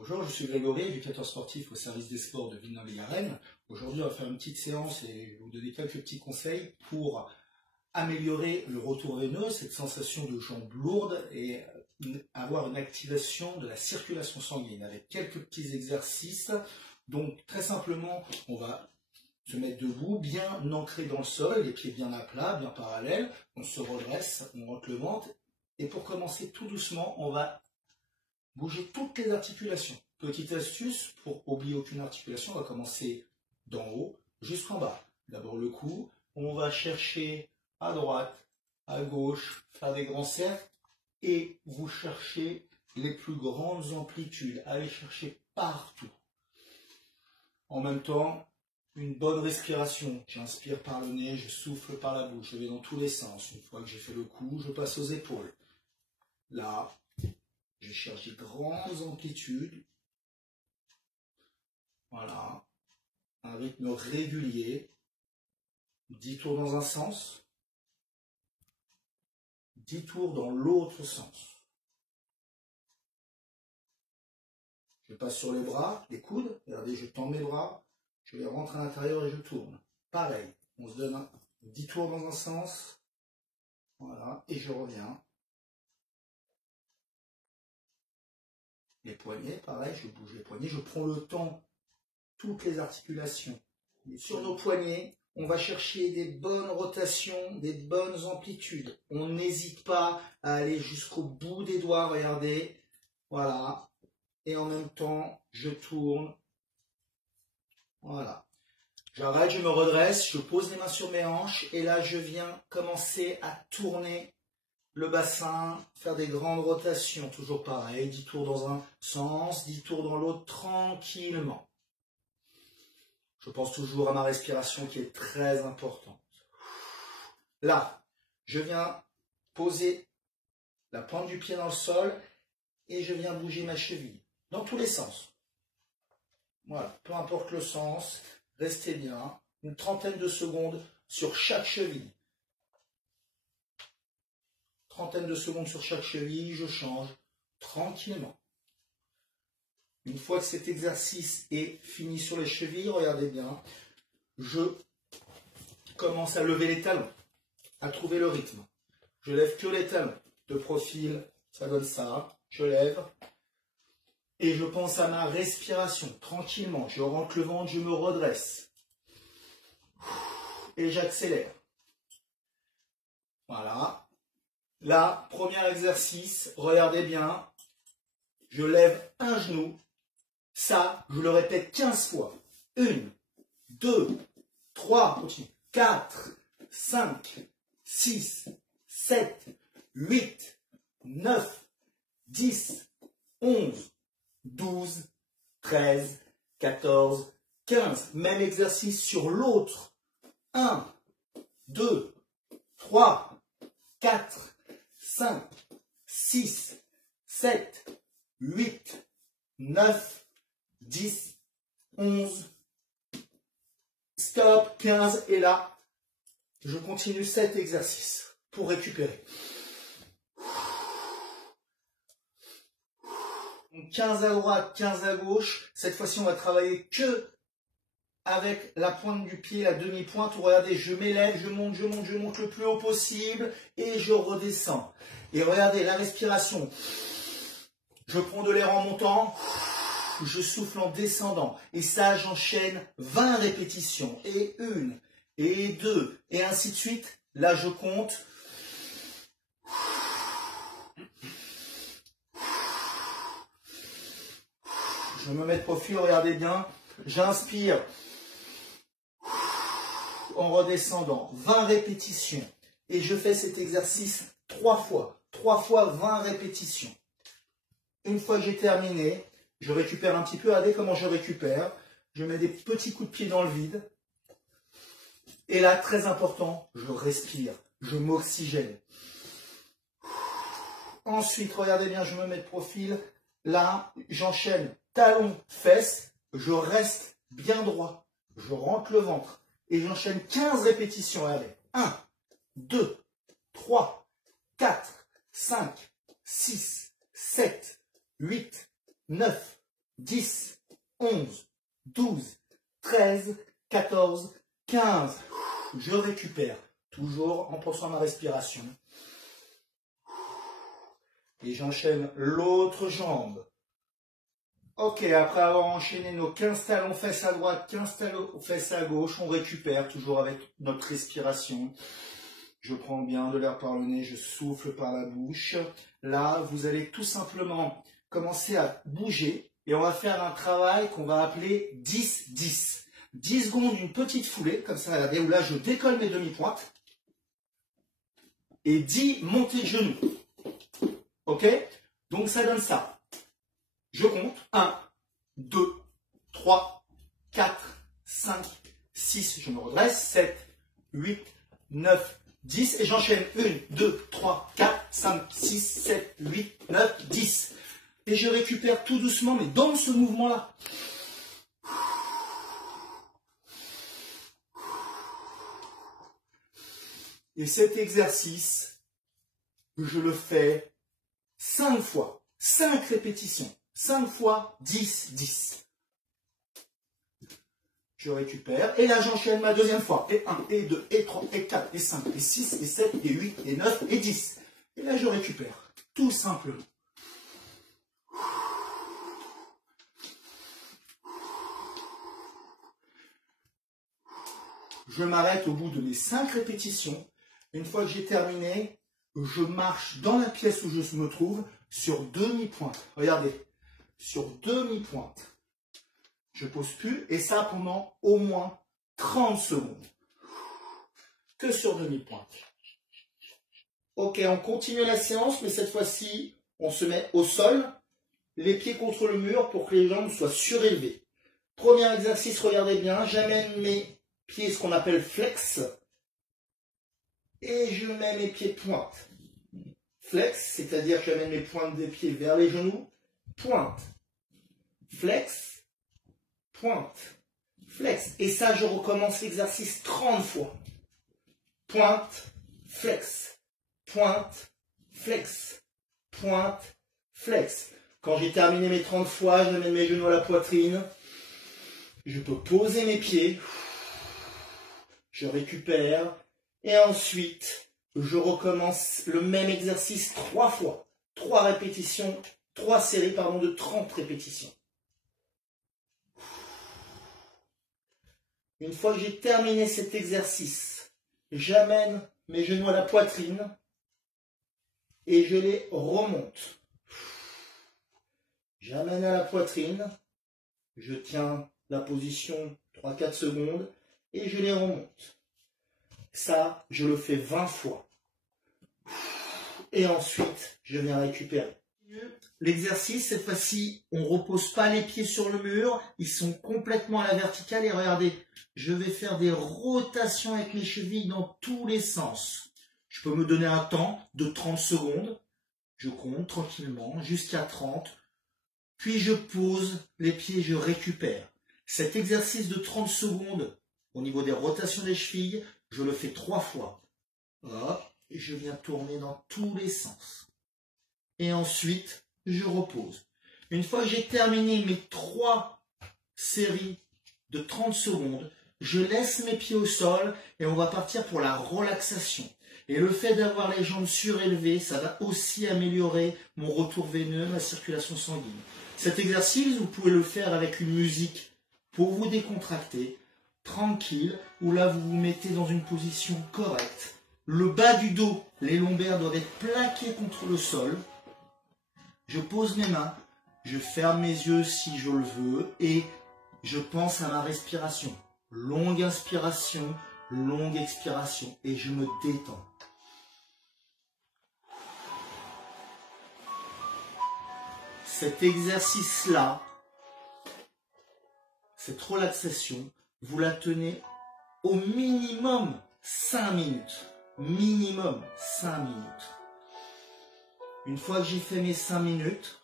Bonjour, je suis Grégory, éducateur sportif au service des sports de Villeneuve-les-Garennes. Aujourd'hui, on va faire une petite séance et je vais vous donner quelques petits conseils pour améliorer le retour veineux, cette sensation de jambes lourdes et avoir une activation de la circulation sanguine avec quelques petits exercices. Donc, très simplement, on va se mettre debout, bien ancré dans le sol, les pieds bien à plat, bien parallèles. On se redresse, on rentre le ventre. Et pour commencer tout doucement, on va bouger toutes les articulations. Petite astuce, pour oublier aucune articulation, on va commencer d'en haut jusqu'en bas. D'abord le cou, on va chercher à droite, à gauche, faire des grands cercles et vous cherchez les plus grandes amplitudes. Allez chercher partout. En même temps, une bonne respiration. J'inspire par le nez, je souffle par la bouche, je vais dans tous les sens. Une fois que j'ai fait le cou, je passe aux épaules. Là, je cherche des grandes amplitudes. Voilà. Un rythme régulier. 10 tours dans un sens. 10 tours dans l'autre sens. Je passe sur les bras, les coudes. Regardez, je tends mes bras. Je les rentre à l'intérieur et je tourne. Pareil. On se donne 10 tours dans un sens. Voilà. Et je reviens. Les poignets, pareil, je bouge les poignets, je prends le temps, toutes les articulations. Et sur nos poignets, on va chercher des bonnes rotations, des bonnes amplitudes. On n'hésite pas à aller jusqu'au bout des doigts, regardez. Voilà. Et en même temps, je tourne. Voilà. J'arrête, je me redresse, je pose les mains sur mes hanches et là, je viens commencer à tourner le bassin, faire des grandes rotations, toujours pareil, 10 tours dans un sens, 10 tours dans l'autre, tranquillement. Je pense toujours à ma respiration qui est très importante. Là, je viens poser la pointe du pied dans le sol et je viens bouger ma cheville, dans tous les sens. Voilà, peu importe le sens, restez bien, une trentaine de secondes sur chaque cheville. Trentaine de secondes sur chaque cheville, je change tranquillement. Une fois que cet exercice est fini sur les chevilles, regardez bien, je commence à lever les talons, à trouver le rythme. Je lève que les talons. De profil, ça donne ça. Je lève et je pense à ma respiration tranquillement. Je rentre le ventre, je me redresse. Et j'accélère. Voilà. Là, premier exercice, regardez bien, je lève un genou, ça, je le répète 15 fois. 1, 2, 3, 4, 5, 6, 7, 8, 9, 10, 11, 12, 13, 14, 15. Même exercice sur l'autre. 1, 2, 3, 4, 5, 6, 7, 8, 9, 10, 11, stop, 15, et là, je continue cet exercice pour récupérer. 15 à droite, 15 à gauche, cette fois-ci on va travailler que avec la pointe du pied, la demi-pointe, regardez, je m'élève, je monte le plus haut possible et je redescends. Et regardez, la respiration, je prends de l'air en montant, je souffle en descendant. Et ça, j'enchaîne 20 répétitions. Et 1, et 2, et ainsi de suite. Là, je compte. Je me mets de profil, regardez bien. J'inspire en redescendant, 20 répétitions. Et je fais cet exercice 3 fois. 3 fois 20 répétitions. Une fois que j'ai terminé, je récupère un petit peu. Regardez comment je récupère. Je mets des petits coups de pied dans le vide. Et là, très important, je respire. Je m'oxygène. Ensuite, regardez bien, je me mets de profil. Là, j'enchaîne talons, fesses. Je reste bien droit. Je rentre le ventre. Et j'enchaîne 15 répétitions. Regardez. 1, 2, 3, 4, 5, 6, 7, 8, 9, 10, 11, 12, 13, 14, 15. Je récupère, toujours en pensant à ma respiration. Et j'enchaîne l'autre jambe. Ok, après avoir enchaîné nos 15 talons fesses à droite, 15 talons fesses à gauche, on récupère toujours avec notre respiration. Je prends bien de l'air par le nez, je souffle par la bouche. Là, vous allez tout simplement commencer à bouger et on va faire un travail qu'on va appeler 10-10. 10 secondes, une petite foulée, comme ça, regardez, où là, je décolle mes demi-pointes. Et 10 montées de genoux. Ok? Donc, ça donne ça. Je compte. 1, 2, 3, 4, 5, 6. Je me redresse. 7, 8, 9, 10. Et j'enchaîne. 1, 2, 3, 4, 5, 6, 7, 8, 9, 10. Et je récupère tout doucement, mais dans ce mouvement-là. Et cet exercice, je le fais 5 fois, 5 répétitions, 5 fois 10, 10. Je récupère, et là j'enchaîne ma deuxième fois, et 1, et 2, et 3, et 4, et 5, et 6, et 7, et 8, et 9, et 10. Et là je récupère, tout simplement. Je m'arrête au bout de mes 5 répétitions. Une fois que j'ai terminé, je marche dans la pièce où je me trouve sur demi-pointe. Regardez, sur demi-pointe. Je pose plus et ça pendant au moins 30 secondes. Que sur demi-pointe. Ok, on continue la séance, mais cette fois-ci, on se met au sol, les pieds contre le mur pour que les jambes soient surélevées. Premier exercice, regardez bien, j'amène mes pieds, ce qu'on appelle flex. Et je mets mes pieds pointe. Flex, c'est-à-dire que j'amène mes pointes des pieds vers les genoux. Pointe. Flex. Pointe. Flex. Et ça, je recommence l'exercice 30 fois. Pointe. Flex. Pointe. Flex. Pointe. Flex. Quand j'ai terminé mes 30 fois, je mets mes genoux à la poitrine. Je peux poser mes pieds. Je récupère. Et ensuite, je recommence le même exercice 3 fois. 3 répétitions, 3 séries de 30 répétitions. Une fois que j'ai terminé cet exercice, j'amène mes genoux à la poitrine et je les remonte. J'amène à la poitrine, je tiens la position 3-4 secondes et je les remonte. Ça, je le fais 20 fois. Et ensuite, je viens récupérer. L'exercice, cette fois-ci, on ne repose pas les pieds sur le mur. Ils sont complètement à la verticale. Et regardez, je vais faire des rotations avec mes chevilles dans tous les sens. Je peux me donner un temps de 30 secondes. Je compte tranquillement jusqu'à 30. Puis je pose les pieds, je récupère. Cet exercice de 30 secondes, au niveau des rotations des chevilles, je le fais 3 fois. Hop, et je viens tourner dans tous les sens. Et ensuite, je repose. Une fois que j'ai terminé mes 3 séries de 30 secondes, je laisse mes pieds au sol et on va partir pour la relaxation. Et le fait d'avoir les jambes surélevées, ça va aussi améliorer mon retour veineux, ma circulation sanguine. Cet exercice, vous pouvez le faire avec une musique pour vous décontracter, tranquille, où là vous vous mettez dans une position correcte. Le bas du dos, les lombaires doivent être plaqués contre le sol. Je pose mes mains, je ferme mes yeux si je le veux et je pense à ma respiration. Longue inspiration, longue expiration et je me détends. Cet exercice-là, cette relaxation, vous la tenez au minimum 5 minutes. Minimum 5 minutes. Une fois que j'ai fait mes 5 minutes,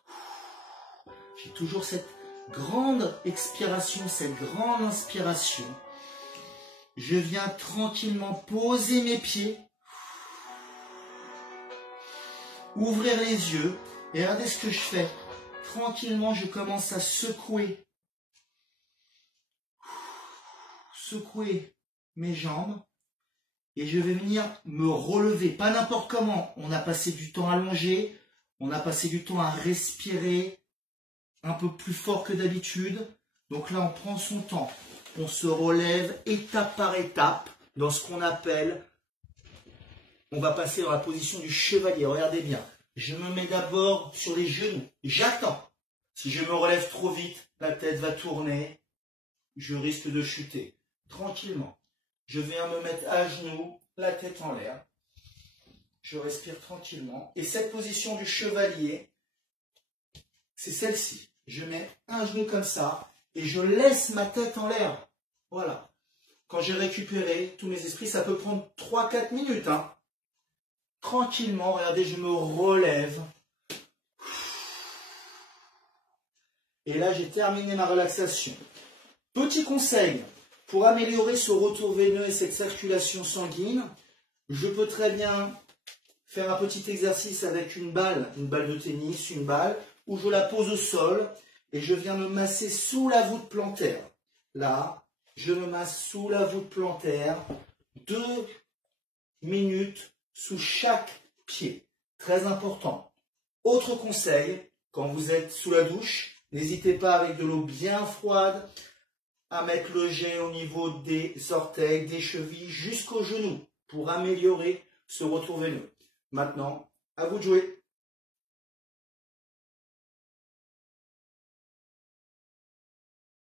j'ai toujours cette grande expiration, cette grande inspiration. Je viens tranquillement poser mes pieds, ouvrir les yeux et regardez ce que je fais. Tranquillement, je commence à secouer mes jambes et je vais venir me relever, pas n'importe comment. On a passé du temps allongé, on a passé du temps à respirer un peu plus fort que d'habitude. Donc là, on prend son temps, on se relève étape par étape dans ce qu'on appelle, on va passer dans la position du chevalier. Regardez bien, je me mets d'abord sur les genoux, j'attends. Si je me relève trop vite, la tête va tourner, je risque de chuter. Tranquillement, je viens me mettre à genoux, la tête en l'air. Je respire tranquillement. Et cette position du chevalier, c'est celle-ci. Je mets un genou comme ça et je laisse ma tête en l'air. Voilà. Quand j'ai récupéré tous mes esprits, ça peut prendre 3-4 minutes. Hein. Tranquillement, regardez, je me relève. Et là, j'ai terminé ma relaxation. Petit conseil, pour améliorer ce retour veineux et cette circulation sanguine, je peux très bien faire un petit exercice avec une balle de tennis, une balle, où je la pose au sol et je viens me masser sous la voûte plantaire. Là, je me masse sous la voûte plantaire, 2 minutes sous chaque pied. Très important. Autre conseil, quand vous êtes sous la douche, n'hésitez pas avec de l'eau bien froide à mettre le gel au niveau des orteils, des chevilles jusqu'aux genoux pour améliorer ce retour veineux. Maintenant, à vous de jouer.